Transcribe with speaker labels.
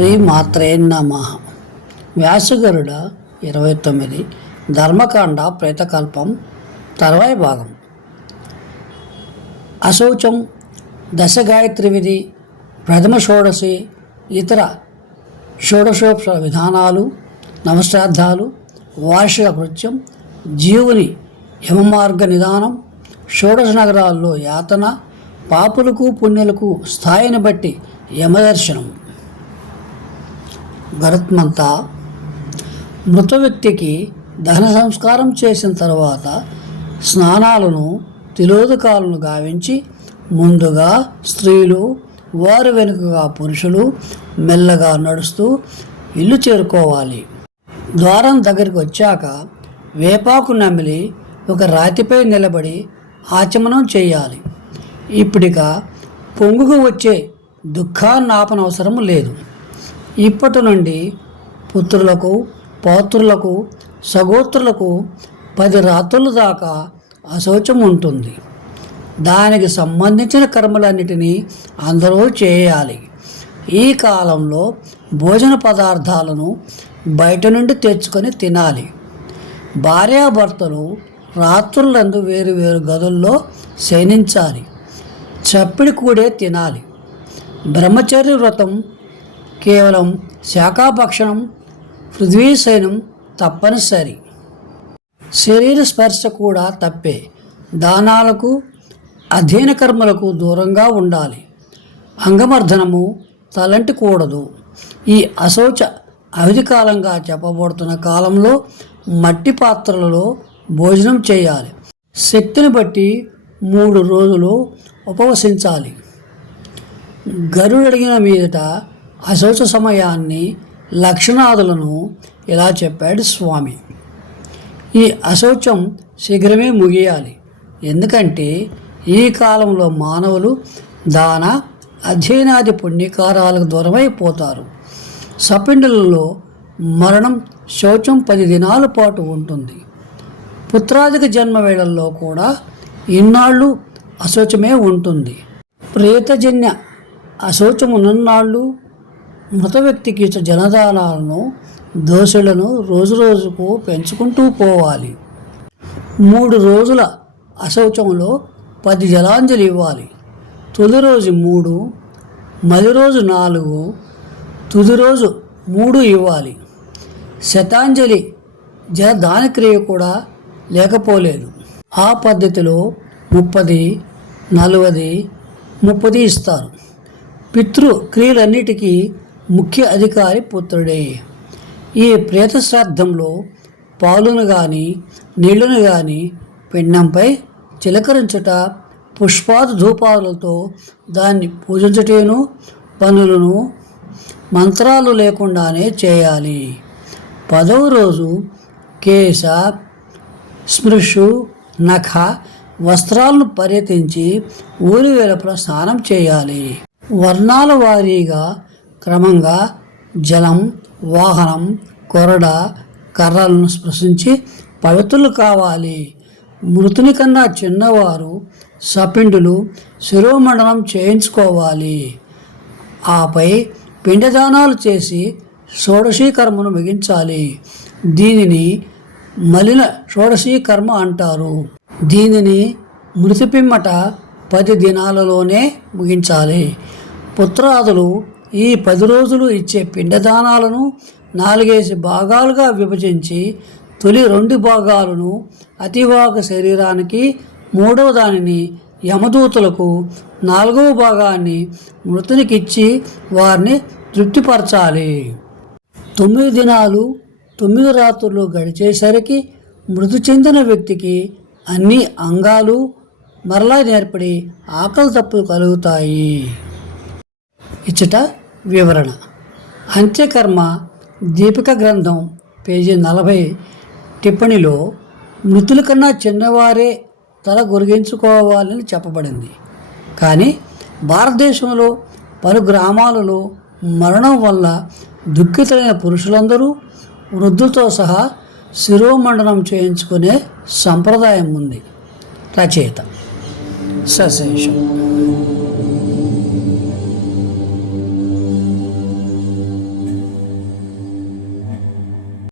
Speaker 1: శ్రీ మాత్రే నమ. వ్యాసగరుడ ఇరవై తొమ్మిది ధర్మకాండ ప్రేతకల్పం తర్వాయి భాగం. అశౌచం దశగాయత్రి విధి ప్రథమ షోడశి ఇతర షోడశోప విధానాలు నవశ్రాద్ధాలు వార్షిక కృత్యం జీవుని యమమార్గ నిదానం షోడశ నగరాల్లో యాతన పాపులకు పుణ్యులకు స్థాయిని బట్టి యమదర్శనం. భరత్మంతా మృత వ్యక్తికి దహన సంస్కారం చేసిన తర్వాత స్నానాలను తిలోదకాలను గావించి ముందుగా స్త్రీలు వారు వెనుకగా పురుషులు మెల్లగా నడుస్తూ ఇల్లు చేరుకోవాలి. ద్వారం దగ్గరికి వచ్చాక వేపాకు నమిలి ఒక రాతిపై నిలబడి ఆచమనం చేయాలి. ఇప్పటిక పొంగుకు వచ్చే దుఃఖాన్ని ఆపనవసరం లేదు. ఇప్పటి నుండి పుత్రులకు పౌత్రులకు సగోత్రులకు పది రాత్రుల దాకా అశౌచం ఉంటుంది. దానికి సంబంధించిన కర్మలన్నిటినీ అందరూ చేయాలి. ఈ కాలంలో భోజన పదార్థాలను బయట నుండి తెచ్చుకొని తినాలి. భార్యాభర్తలు రాత్రులందు వేరు వేరు గదుల్లో శయనించాలి. చప్పిడి కూడే తినాలి. బ్రహ్మచర్య వ్రతం కేవలం శాఖాభక్షణం పృథ్వీశయనం తప్పనిసరి. శరీర స్పర్శ కూడా తప్పే. దానాలకు అధీన కర్మలకు దూరంగా ఉండాలి. అంగమర్ధనము తలంటికూడదు. ఈ అశౌచ అవిధికాలంగా చెప్పబడుతున్న కాలంలో మట్టి పాత్రలలో భోజనం చేయాలి. శక్తిని బట్టి మూడు రోజులు ఉపవసించాలి. గరుడడిగిన మీదట అశౌచ సమయాన్ని లక్షణాదులను ఇలా చెప్పాడు స్వామి. ఈ అశౌచం శీఘ్రమే ముగియాలి. ఎందుకంటే ఈ కాలంలో మానవులు దాన అధ్యయనాది పుణ్యకారాలకు దూరమైపోతారు సపిండులలో మరణం శౌచం పది దినాల పాటు ఉంటుంది. పుత్రాధిక జన్మ వేళల్లో కూడా ఇన్నాళ్ళు అశౌచమే ఉంటుంది. ప్రేతజన్య అశోచమునున్నాళ్ళు మృత వ్యక్తికి జనదానాలను దోషులను రోజు రోజుకు పెంచుకుంటూ పోవాలి. మూడు రోజుల అశౌచంలో పది జలాంజలి ఇవ్వాలి. తొలి రోజు మూడు మది రోజు నాలుగు తుది రోజు మూడు ఇవ్వాలి. శతాంజలి జల దానక్రియ కూడా లేకపోలేదు. ఆ పద్ధతిలో ముప్పది నలవది ముప్పది ఇస్తారు. పితృ క్రియలన్నిటికీ ముఖ్య అధికారి పుత్రుడే. ఈ ప్రేత శ్రాద్ధంలో పాలును కానీ నీళ్ళను కానీ పిండంపై చిలకరించుట పుష్పాది ధూపాలతో దాన్ని పూజించటేను పనులను మంత్రాలు లేకుండానే చేయాలి. పదవ రోజు కేశ స్మృషు నఖ వస్త్రాలను పర్యటించి ఊరి వెలుపల స్నానం చేయాలి. వర్ణాల వారీగా క్రమంగా జలం వాహనం కొరడ కర్రలను స్పృశించి పవిత్రులు కావాలి. మృతుని కన్నా చిన్నవారు సపిండులు శిరోమండలం చేయించుకోవాలి. ఆపై పిండదానాలు చేసి షోడశీ కర్మను ముగించాలి. దీనిని మలిన షోడశీ కర్మ అంటారు. దీనిని మృతి పిమ్మట పది దినాలలోనే ముగించాలి. పుత్రాదులు ఈ పది రోజులు ఇచ్చే పిండదానాలను నాలుగేసి భాగాలుగా విభజించి తొలి రెండు భాగాలను అతివాక శరీరానికి మూడవ దానిని యమదూతలకు నాలుగవ భాగాన్ని మృతునికిచ్చి వారిని తృప్తిపరచాలి. తొమ్మిది దినాలు తొమ్మిది రాత్రులు గడిచేసరికి మృతి చెందిన వ్యక్తికి అన్ని అంగాలు మరలా నేర్పడి ఆకలి తప్పులు కలుగుతాయి. ఇచ్చట వివరణ. అంత్యకర్మ దీపిక గ్రంథం పేజీ నలభై. టిప్పణిలో మృతుల కన్నా చిన్నవారే తల గొరిగించుకోవాలని చెప్పబడింది. కానీ భారతదేశంలో పలు గ్రామాలలో మరణం వల్ల దుఃఖితులైన పురుషులందరూ వృద్ధులతో సహా శిరోమండనం చేయించుకునే సంప్రదాయం ఉంది. రచయిత సశేషం.